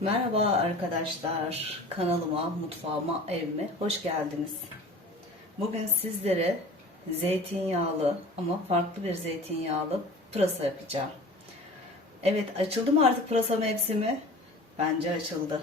Merhaba arkadaşlar. Kanalıma, mutfağıma, evime hoş geldiniz. Bugün sizlere zeytinyağlı ama farklı bir zeytinyağlı pırasa yapacağım. Evet açıldı mı artık pırasa mevsimi? Bence açıldı.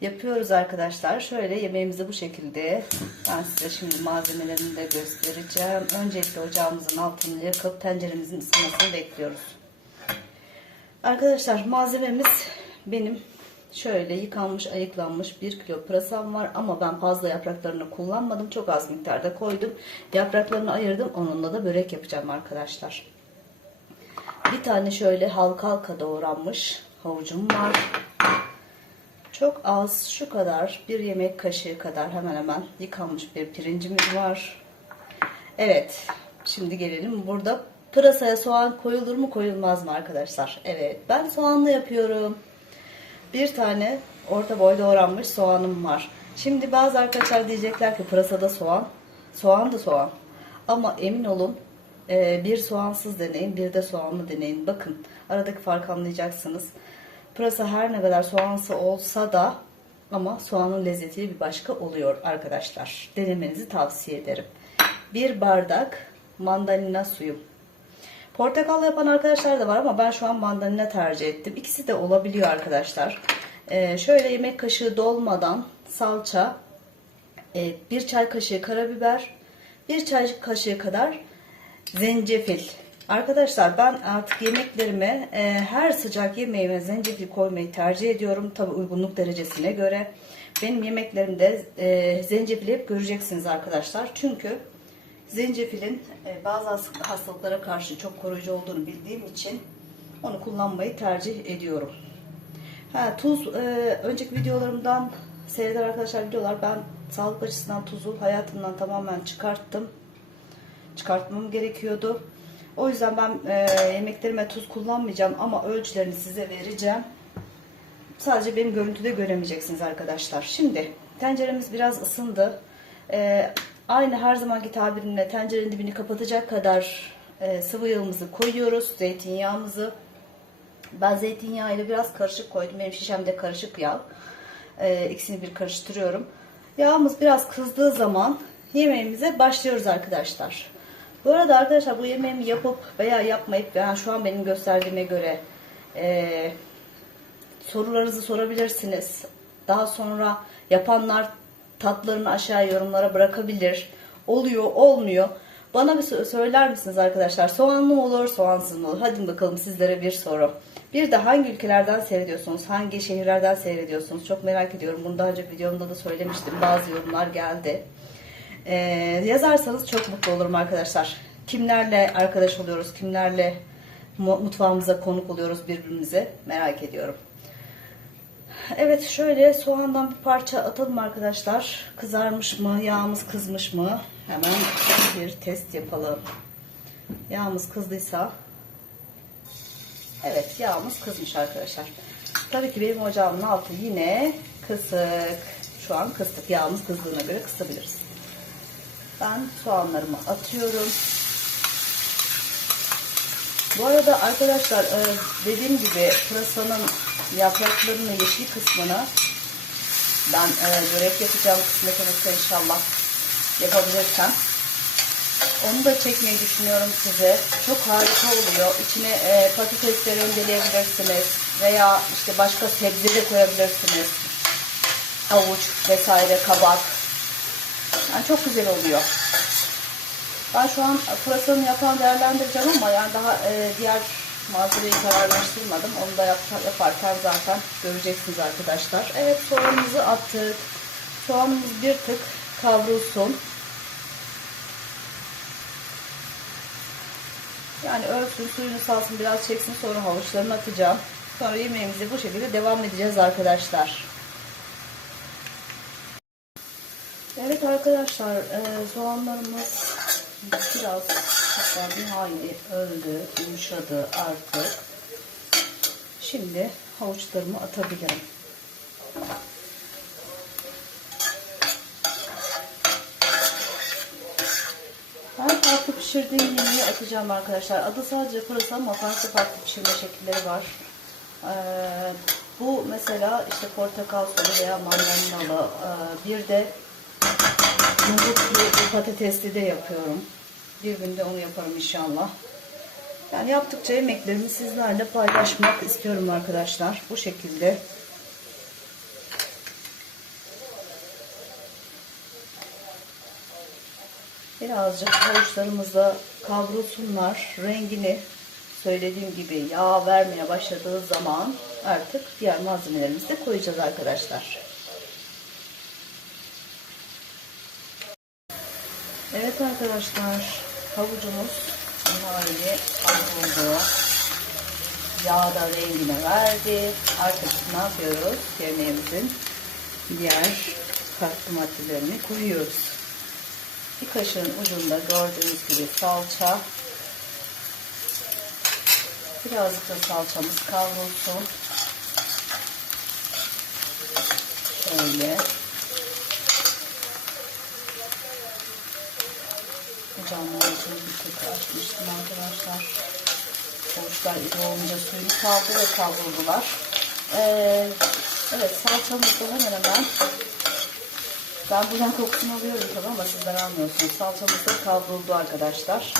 Yapıyoruz arkadaşlar. Şöyle yemeğimizi bu şekilde ben size şimdi malzemelerini de göstereceğim. Öncelikle ocağımızın altını yakıp tenceremizin ısınmasını bekliyoruz. Arkadaşlar malzememiz benim şöyle yıkanmış ayıklanmış 1 kilo pırasam var ama ben fazla yapraklarını kullanmadım. Çok az miktarda koydum. Yapraklarını ayırdım. Onunla da börek yapacağım arkadaşlar. Bir tane şöyle halka halka doğranmış havucum var. Çok az şu kadar bir yemek kaşığı kadar hemen hemen yıkanmış bir pirincimiz var. Evet şimdi gelelim burada pırasaya soğan koyulur mu koyulmaz mı arkadaşlar? Evet ben soğanlı yapıyorum. Bir tane orta boy doğranmış soğanım var. Şimdi bazı arkadaşlar diyecekler ki pırasada soğan. Soğan da soğan. Ama emin olun e, bir soğansız deneyin bir de soğanlı deneyin. Bakın aradaki farkı anlayacaksınız. Pırasa her ne kadar soğansı olsa da ama soğanın lezzeti bir başka oluyor arkadaşlar. Denemenizi tavsiye ederim. Bir bardak mandalina suyum. Portakallı yapan arkadaşlar da var ama ben şu an mandalina tercih ettim. İkisi de olabiliyor arkadaşlar. Ee, şöyle yemek kaşığı dolmadan salça, e, bir çay kaşığı karabiber, bir çay kaşığı kadar zencefil. Arkadaşlar ben artık yemeklerime e, her sıcak yemeğime zencefil koymayı tercih ediyorum. Tabi uygunluk derecesine göre. Benim yemeklerimde e, zencefili hep göreceksiniz arkadaşlar. Çünkü zencefilin e, bazı hastalıklara karşı çok koruyucu olduğunu bildiğim için onu kullanmayı tercih ediyorum. Ha, tuz e, önceki videolarımdan seyreden arkadaşlar biliyorlar ben sağlık açısından tuzu hayatımdan tamamen çıkarttım. Çıkartmam gerekiyordu. O yüzden ben e, yemeklerime tuz kullanmayacağım ama ölçülerini size vereceğim. Sadece benim görüntüde göremeyeceksiniz arkadaşlar. Şimdi tenceremiz biraz ısındı. E, aynı her zamanki tabirimle tencerenin dibini kapatacak kadar e, sıvı yağımızı koyuyoruz. Zeytinyağımızı. Ben zeytinyağı ile biraz karışık koydum. Benim şişemde karışık yağ. E, ikisini bir karıştırıyorum. Yağımız biraz kızdığı zaman yemeğimize başlıyoruz arkadaşlar. Bu arada arkadaşlar bu yemeğimi yapıp veya yapmayıp veya şu an benim gösterdiğime göre e, sorularınızı sorabilirsiniz. Daha sonra yapanlar tatlarını aşağı yorumlara bırakabilir. Oluyor, olmuyor. Bana bir söyler misiniz arkadaşlar? Soğanlı olur, soğansız mı olur? Hadi bakalım sizlere bir soru. Bir de hangi ülkelerden seyrediyorsunuz? Hangi şehirlerden seyrediyorsunuz? Çok merak ediyorum. Bunu daha önce videomda da söylemiştim. Bazı yorumlar geldi. Ee, yazarsanız çok mutlu olurum arkadaşlar. Kimlerle arkadaş oluyoruz, kimlerle mutfağımıza konuk oluyoruz birbirimize merak ediyorum. Evet şöyle soğandan bir parça atalım arkadaşlar. Kızarmış mı, yağımız kızmış mı? Hemen bir test yapalım. Yağımız kızdıysa Evet yağımız kızmış arkadaşlar. Tabii ki benim ocağımın altı yine kısık. Şu an kıstık. Yağımız kızdığına göre kısabiliriz. Ben soğanlarımı atıyorum. Bu arada arkadaşlar e, dediğim gibi pırasanın yapraklarının yeşil kısmını ben e, börek yapacağım kısmet olursa inşallah yapabilirsem. Onu da çekmeyi düşünüyorum size. Çok harika oluyor. İçine e, patatesleri rendeleyebilirsiniz. Veya işte başka sebze de koyabilirsiniz. Avuç vesaire kabak. Yani çok güzel oluyor. Ben şu an pırasanın yapan değerlendireceğim ama yani daha e, diğer malzemeyi kararlaştırmadım. Onu da yap, yaparken zaten göreceksiniz arkadaşlar. Evet soğanımızı attık. Soğanımız bir tık kavrulsun. Yani ölsün, suyunu salsın, biraz çeksin sonra havuçlarını atacağım. Sonra yemeğimizi bu şekilde devam edeceğiz arkadaşlar. Evet arkadaşlar, e, soğanlarımız biraz hatta bir hayli öldü, yumuşadı artık. Şimdi havuçlarımı atabilirim. Ben farklı pişirdiğim yemeği atacağım arkadaşlar. Adı sadece pırasa ama farklı farklı pişirme şekilleri var. Ee, Bu mesela işte portakal suyu veya mandalinalı. e, Bir de bir patatesli de yapıyorum. Bir günde onu yaparım inşallah. Yani yaptıkça yemeklerimi sizlerle paylaşmak istiyorum arkadaşlar. Bu şekilde. Birazcık havuçlarımızda kavrulsunlar. Rengini söylediğim gibi yağ vermeye başladığı zaman artık diğer malzemelerimizi de koyacağız arkadaşlar. Evet arkadaşlar havucumuz haliyle kavruldu. Yağ da rengine verdi. Artık ne yapıyoruz? Yemeğimizin diğer katkı maddelerini koyuyoruz. Bir kaşığın ucunda gördüğünüz gibi salça. Birazcık da salçamız kavrulsun. Şöyle. İçin bir tek açmıştım arkadaşlar. Sonuçlar iri olunca suyunu saldı ve kavruldular. Ee, evet salçamız da hemen hemen ben buradan kokusunu alıyorum tabii ama sizler almıyorsunuz. Salçamız da kavruldu arkadaşlar.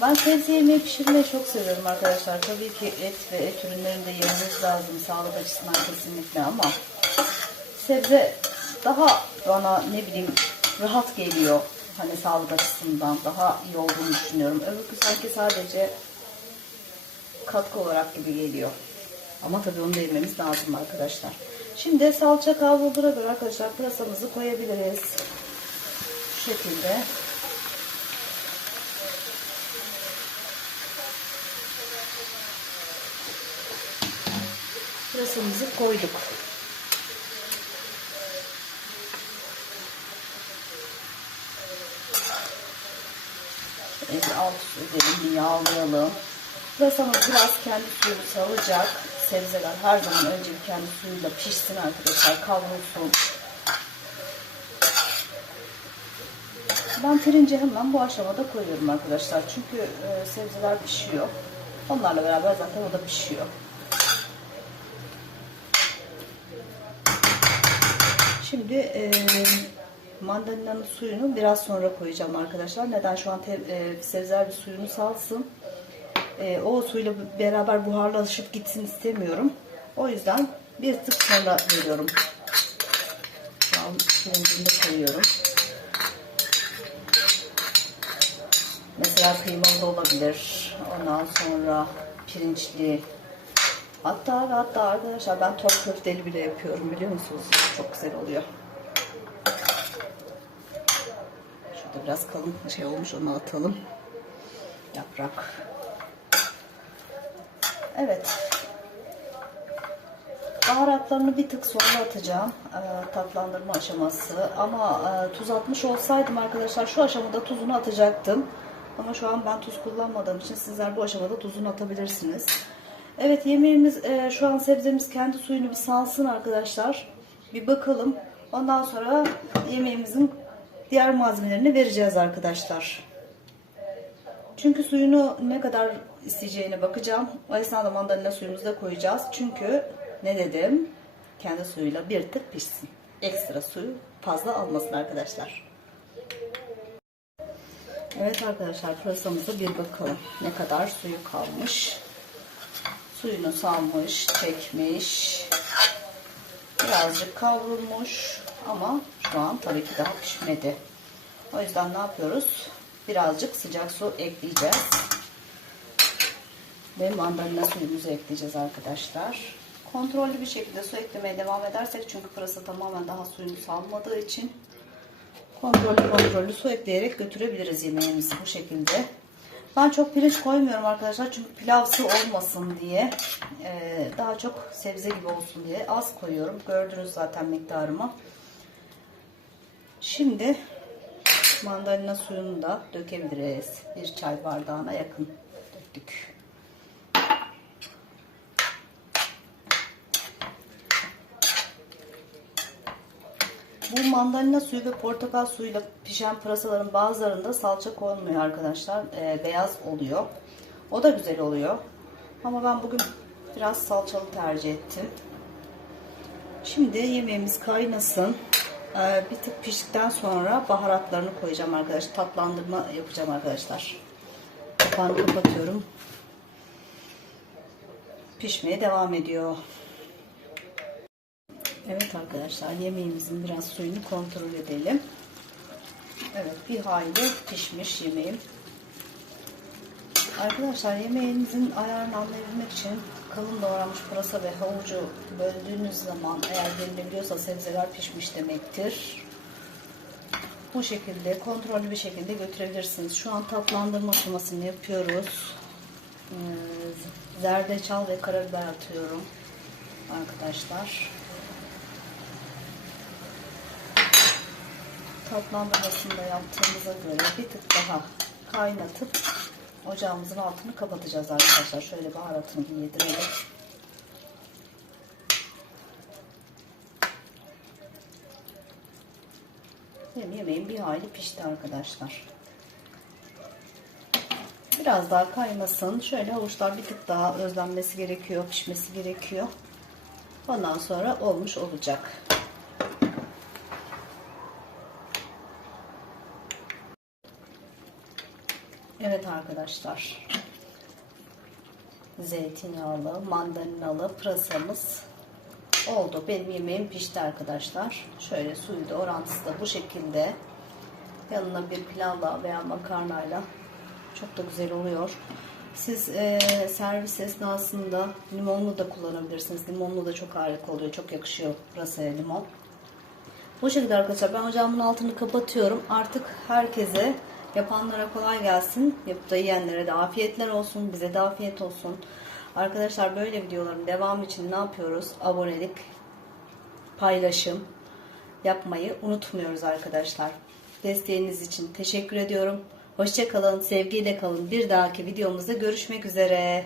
Ben sebze yemeği pişirmeyi çok seviyorum arkadaşlar. Tabii ki et ve et ürünlerini de yememiz lazım sağlık açısından kesinlikle ama sebze daha bana ne bileyim rahat geliyor. Hani sağlık açısından daha iyi olduğunu düşünüyorum. Öbürkü sanki sadece katkı olarak gibi geliyor. Ama tabii onu da yememiz lazım arkadaşlar. Şimdi salça kavrulduğuna göre arkadaşlar pırasamızı koyabiliriz. Şu şekilde. Pırasamızı koyduk. Şöyle alt üzerini yağlayalım. Pırasamız biraz kendi suyunu salacak. Sebzeler her zaman önce kendi suyuyla pişsin arkadaşlar. Kavrulsun. Ben pirinci hemen bu aşamada koyuyorum arkadaşlar. Çünkü e, sebzeler pişiyor. Onlarla beraber zaten o da pişiyor. Şimdi e, mandalinanın suyunu biraz sonra koyacağım arkadaşlar. Neden şu an te, e, sebzeler bir suyunu salsın. E, o suyla beraber buharlaşıp gitsin istemiyorum. O yüzden bir tık sonra veriyorum. Şu an koyuyorum. Mesela kıymalı olabilir. Ondan sonra pirinçli. Hatta ve hatta arkadaşlar ben top köfteli bile yapıyorum biliyor musunuz? Çok güzel oluyor. Şurada biraz kalın şey olmuş onu atalım. Yaprak. Evet. Baharatlarını bir tık sonra atacağım. Ee, tatlandırma aşaması. Ama e, tuz atmış olsaydım arkadaşlar şu aşamada tuzunu atacaktım. Ama şu an ben tuz kullanmadığım için sizler bu aşamada tuzunu atabilirsiniz. Evet yemeğimiz e, şu an sebzemiz kendi suyunu bir salsın arkadaşlar. Bir bakalım. Ondan sonra yemeğimizin diğer malzemelerini vereceğiz arkadaşlar. Çünkü suyunu ne kadar isteyeceğine bakacağım. O esnada mandalina suyumuzu da koyacağız. Çünkü ne dedim? Kendi suyuyla bir tık pişsin. Ekstra suyu fazla almasın arkadaşlar. Evet arkadaşlar pırasamıza bir bakalım. Ne kadar suyu kalmış. Suyunu salmış, çekmiş. Birazcık kavrulmuş. Ama şu an tabii ki daha pişmedi. O yüzden ne yapıyoruz? Birazcık sıcak su ekleyeceğiz. Ve mandalina suyumuzu ekleyeceğiz arkadaşlar. Kontrollü bir şekilde su eklemeye devam edersek çünkü pırasa tamamen daha suyunu salmadığı için kontrollü kontrollü su ekleyerek götürebiliriz yemeğimizi bu şekilde. Ben çok pirinç koymuyorum arkadaşlar çünkü pilavsı olmasın diye ee, daha çok sebze gibi olsun diye az koyuyorum. Gördünüz zaten miktarımı. Şimdi mandalina suyunu da dökebiliriz. Bir çay bardağına yakın döktük. Bu mandalina suyu ve portakal suyuyla pişen pırasaların bazılarında salça konmuyor arkadaşlar. Ee, beyaz oluyor. O da güzel oluyor. Ama ben bugün biraz salçalı tercih ettim. Şimdi yemeğimiz kaynasın. Ee, bir tık piştikten sonra baharatlarını koyacağım arkadaşlar. Tatlandırma yapacağım arkadaşlar. Kapağını kapatıyorum. Pişmeye devam ediyor. Evet arkadaşlar yemeğimizin biraz suyunu kontrol edelim. Evet bir hayli pişmiş yemeğim. Arkadaşlar yemeğinizin ayarını anlayabilmek için kalın doğranmış pırasa ve havucu böldüğünüz zaman eğer görülebiliyorsa sebzeler pişmiş demektir. Bu şekilde kontrollü bir şekilde götürebilirsiniz. Şu an tatlandırma aşamasını yapıyoruz. Ee, Zerdeçal ve karabiber atıyorum arkadaşlar. Tatlandırmasını da yaptığımıza göre bir tık daha kaynatıp ocağımızın altını kapatacağız arkadaşlar. Şöyle baharatını bir yedirelim. Benim yemeğim bir hayli pişti arkadaşlar. Biraz daha kaymasın. Şöyle havuçlar bir tık daha özlenmesi gerekiyor, pişmesi gerekiyor. Ondan sonra olmuş olacak. Evet arkadaşlar. Zeytinyağlı, mandalinalı pırasamız oldu. Benim yemeğim pişti arkadaşlar. Şöyle suyu da orantısı da bu şekilde. Yanına bir pilavla veya makarnayla çok da güzel oluyor. Siz e, servis esnasında limonlu da kullanabilirsiniz. Limonlu da çok harika oluyor. Çok yakışıyor pırasaya limon. Bu şekilde arkadaşlar ben ocağımın altını kapatıyorum. Artık herkese yapanlara kolay gelsin. Yapıp da yiyenlere de afiyetler olsun. Bize de afiyet olsun. Arkadaşlar böyle videoların devamı için ne yapıyoruz? Abonelik, paylaşım yapmayı unutmuyoruz arkadaşlar. Desteğiniz için teşekkür ediyorum. Hoşçakalın, sevgiyle kalın. Bir dahaki videomuzda görüşmek üzere.